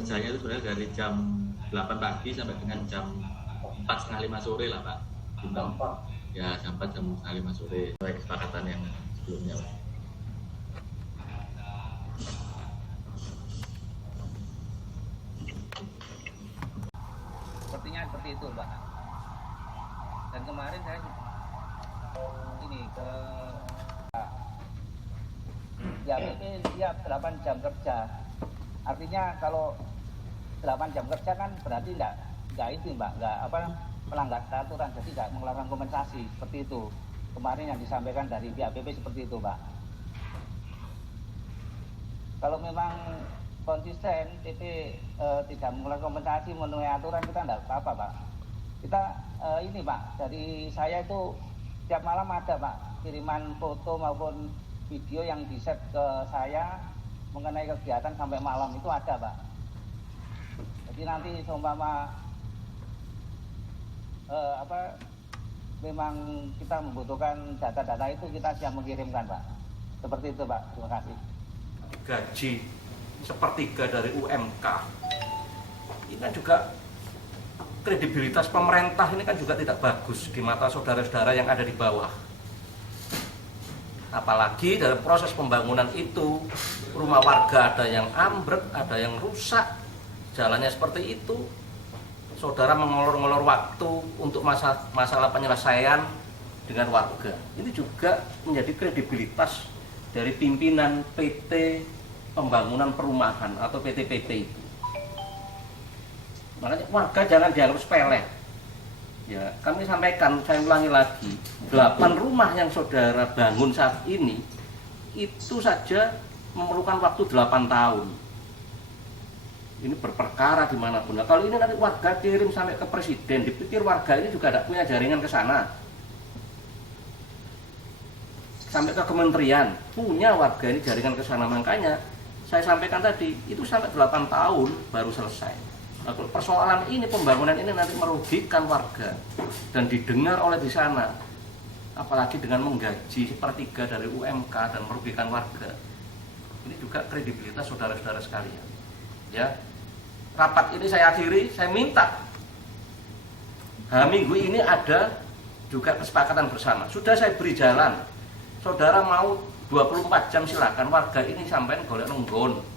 kerjanya itu sebenarnya dari jam 8 pagi sampai dengan jam 4:30 sore lah Pak. Ya jam 4 jam 5 sore sesuai kesepakatan yang sebelumnya Pak. Sepertinya seperti itu Pak. Dan kemarin saya ini ke ya PP siap 8 jam kerja. Artinya kalau 8 jam kerja kan berarti enggak itu Mbak, enggak melanggar aturan, jadi enggak mengeluarkan kompensasi seperti itu. Kemarin yang disampaikan dari pihak PP seperti itu Pak. Kalau memang konsisten PP tidak mengeluarkan kompensasi memenuhi aturan, kita enggak apa-apa Pak. Kita ini Pak, dari saya itu tiap malam ada Pak kiriman foto maupun video yang di-share ke saya mengenai kegiatan sampai malam itu ada Pak. Jadi nanti seumpama memang kita membutuhkan data-data itu, kita siap mengirimkan Pak. Seperti itu Pak, terima kasih. Gaji sepertiga dari UMK ini kan juga kredibilitas pemerintah ini kan juga tidak bagus di mata saudara-saudara yang ada di bawah. Apalagi dari proses pembangunan itu rumah warga ada yang ambruk, ada yang rusak, jalannya seperti itu. Saudara mengolor-ngolor waktu untuk masalah penyelesaian dengan warga. Ini juga menjadi kredibilitas dari pimpinan PT Pembangunan Perumahan atau PTPP itu. Makanya warga jangan dianggap sepele. Ya, kami sampaikan, saya ulangi lagi, 8 rumah yang saudara bangun saat ini itu saja memerlukan waktu 8 tahun. Ini berperkara dimanapun. Nah, kalau ini nanti warga kirim sampai ke presiden, dipikir warga ini juga tidak punya jaringan ke sana. Sampai ke kementerian, punya warga ini jaringan ke sana. Makanya saya sampaikan tadi, itu sampai 8 tahun baru selesai. Nah, persoalan ini, pembangunan ini nanti merugikan warga dan didengar oleh di sana, apalagi dengan menggaji sepertiga dari UMK dan merugikan warga. Ini juga kredibilitas saudara-saudara sekalian. Ya, rapat ini saya akhiri, saya minta minggu ini ada juga kesepakatan bersama. Sudah saya beri jalan, saudara mau 24 jam silakan, warga ini sampai golek nunggon.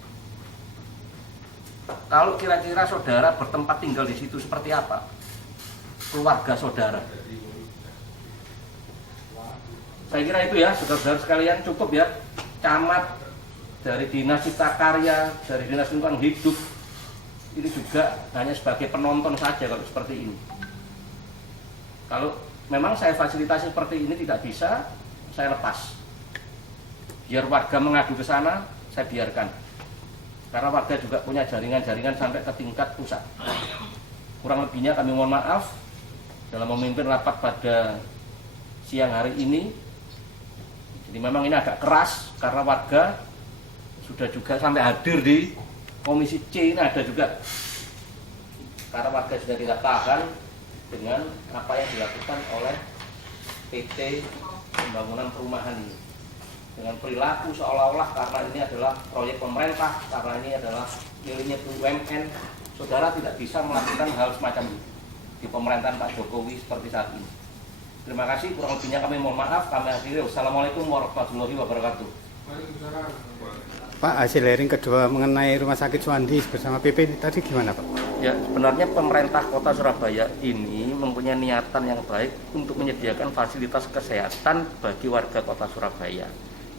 Kalau kira-kira saudara bertempat tinggal di situ seperti apa keluarga saudara? Saya kira itu ya, saudara-saudara sekalian, cukup ya. Camat dari Dinas Cipta Karya, dari Dinas Lingkungan Hidup, ini juga hanya sebagai penonton saja kalau seperti ini. Kalau memang saya fasilitasi seperti ini tidak bisa, saya lepas. Biar warga mengadu ke sana, saya biarkan. Karena warga juga punya jaringan-jaringan sampai ke tingkat pusat. Kurang lebihnya kami mohon maaf dalam memimpin rapat pada siang hari ini. Jadi memang ini agak keras karena warga sudah juga sampai hadir di Komisi C, ini ada juga. Karena warga sudah tidak tahan dengan apa yang dilakukan oleh PT Pembangunan Perumahan ini. Dengan perilaku seolah-olah karena ini adalah proyek pemerintah, karena ini adalah miliknya BUMN, saudara tidak bisa melakukan hal semacam itu di pemerintahan Pak Jokowi seperti saat ini. Terima kasih, kurang lebihnya kami mohon maaf, kami akhiri. Wassalamualaikum warahmatullahi wabarakatuh. Pak, hasil hearing kedua mengenai Rumah Sakit Suwandi bersama PP tadi gimana Pak? Ya, sebenarnya pemerintah Kota Surabaya ini mempunyai niatan yang baik untuk menyediakan fasilitas kesehatan bagi warga Kota Surabaya,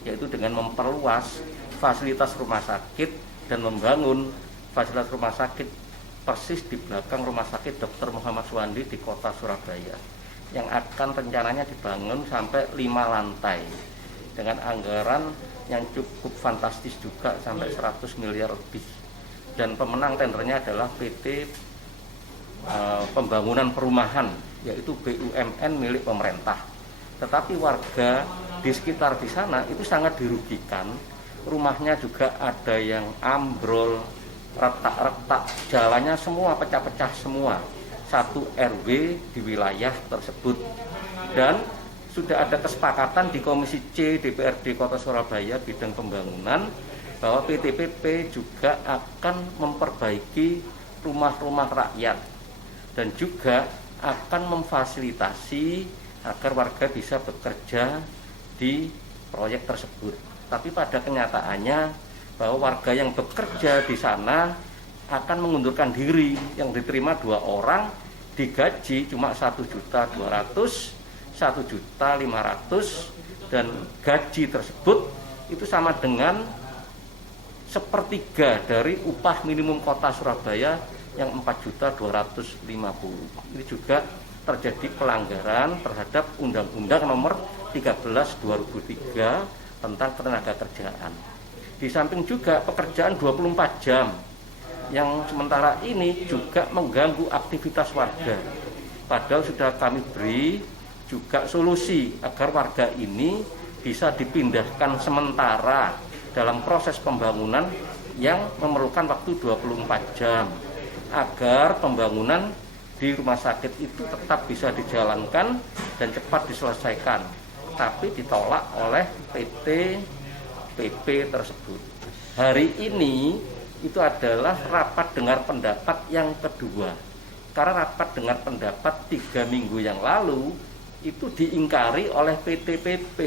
yaitu dengan memperluas fasilitas rumah sakit dan membangun fasilitas rumah sakit persis di belakang Rumah Sakit Dr. Muhammad Suwandi di Kota Surabaya, yang akan rencananya dibangun sampai 5 lantai dengan anggaran yang cukup fantastis juga sampai 100 miliar lebih. Dan pemenang tendernya adalah PT Pembangunan Perumahan, yaitu BUMN milik pemerintah. Tetapi warga di sekitar di sana itu sangat dirugikan. Rumahnya juga ada yang ambrol, retak-retak, jalannya semua pecah-pecah semua. Satu RW di wilayah tersebut. Dan sudah ada kesepakatan di Komisi C DPRD Kota Surabaya bidang pembangunan bahwa PTPP juga akan memperbaiki rumah-rumah rakyat dan juga akan memfasilitasi agar warga bisa bekerja di proyek tersebut. Tapi pada kenyataannya bahwa warga yang bekerja di sana akan mengundurkan diri, yang diterima 2 orang digaji cuma 1.200.000, 1.500.000, dan gaji tersebut itu sama dengan sepertiga dari upah minimum kota Surabaya yang 4.250.000. Ini juga terjadi pelanggaran terhadap Undang-Undang Nomor 13/2003 tentang ketenaga kerjaan. Di samping juga pekerjaan 24 jam yang sementara ini juga mengganggu aktivitas warga. Padahal sudah kami beri juga solusi agar warga ini bisa dipindahkan sementara dalam proses pembangunan yang memerlukan waktu 24 jam agar pembangunan di rumah sakit itu tetap bisa dijalankan dan cepat diselesaikan, tapi ditolak oleh PT PP tersebut. Hari ini itu adalah rapat dengar pendapat yang kedua, karena rapat dengar pendapat 3 minggu yang lalu itu diingkari oleh PT PP,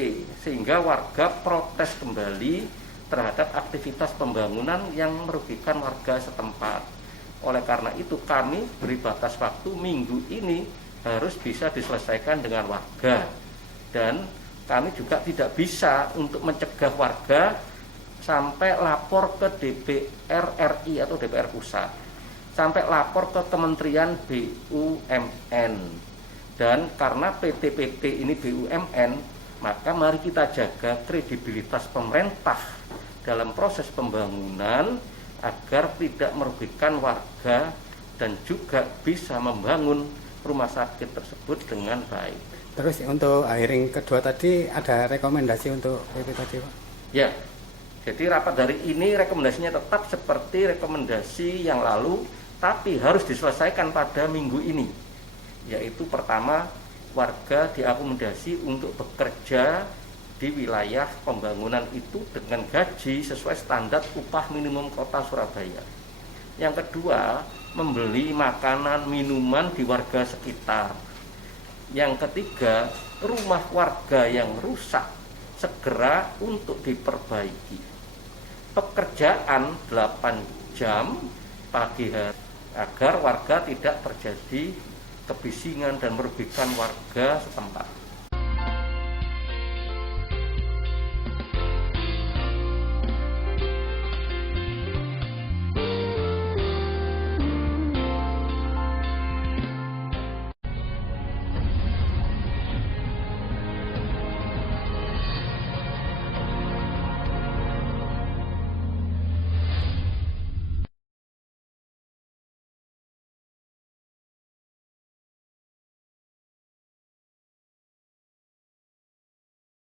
sehingga warga protes kembali terhadap aktivitas pembangunan yang merugikan warga setempat. Oleh karena itu kami beri batas waktu minggu ini harus bisa diselesaikan dengan warga, dan kami juga tidak bisa untuk mencegah warga sampai lapor ke DPR RI atau DPR pusat, sampai lapor ke Kementerian BUMN. Dan karena PTPP ini BUMN, maka mari kita jaga kredibilitas pemerintah dalam proses pembangunan agar tidak merugikan warga dan juga bisa membangun rumah sakit tersebut dengan baik. Terus untuk hearing kedua tadi ada rekomendasi untuk PP tadi, Pak? Ya, jadi rapat hari ini rekomendasinya tetap seperti rekomendasi yang lalu, tapi harus diselesaikan pada minggu ini. Yaitu pertama, warga diakomodasi untuk bekerja di wilayah pembangunan itu dengan gaji sesuai standar upah minimum kota Surabaya. Yang kedua, membeli makanan minuman di warga sekitar. Yang ketiga, rumah warga yang rusak segera untuk diperbaiki. Pekerjaan 8 jam pagi hari agar warga tidak terjadi kebisingan dan merugikan warga setempat.